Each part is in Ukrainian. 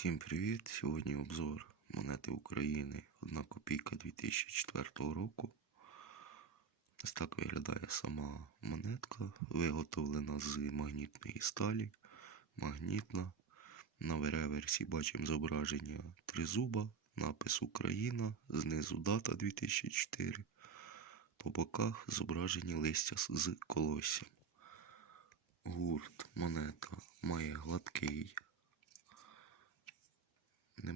Всім привіт! Сьогодні обзор монети України 1 копійка 2004 року. Ось так виглядає сама монетка, виготовлена з магнітної сталі. Магнітна. На реверсі бачимо зображення тризуба, напис Україна, знизу дата 2004. По боках зображені листя з- колоссям. Гурт монета має гладкий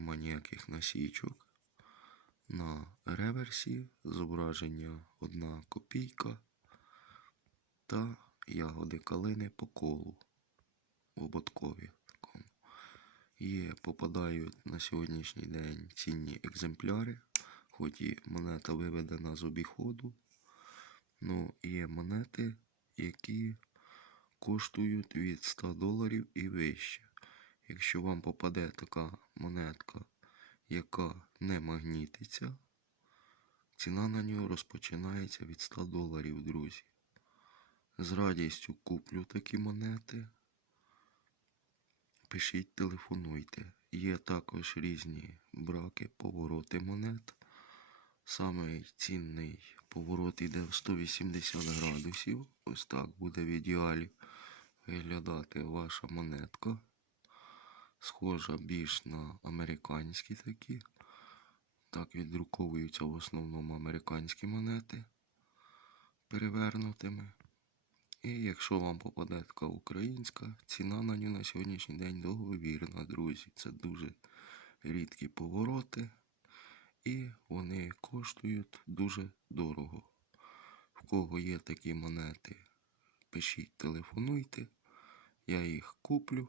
нема ніяких насічок. На реверсі зображення одна копійка та ягоди калини по колу в ободкові. Є, попадають на сьогоднішній день цінні екземпляри, хоч і монета виведена з обіходу. Ну, є монети, які коштують від 100 доларів і вище. Якщо вам попаде така монетка, яка не магнітиться, ціна на нього розпочинається від 100 доларів, друзі. З радістю куплю такі монети. Пишіть, телефонуйте. Є також різні браки, повороти монет. Самий цінний поворот йде в 180 градусів. Ось так буде в ідеалі виглядати ваша монетка схожа більш на американські такі. Так віддруковуються в основному американські монети перевернутими. І якщо вам попаде така українська, ціна на нього на сьогоднішній день договірна, друзі. Це дуже рідкі повороти. І вони коштують дуже дорого. В кого є такі монети, пишіть, телефонуйте. Я їх куплю.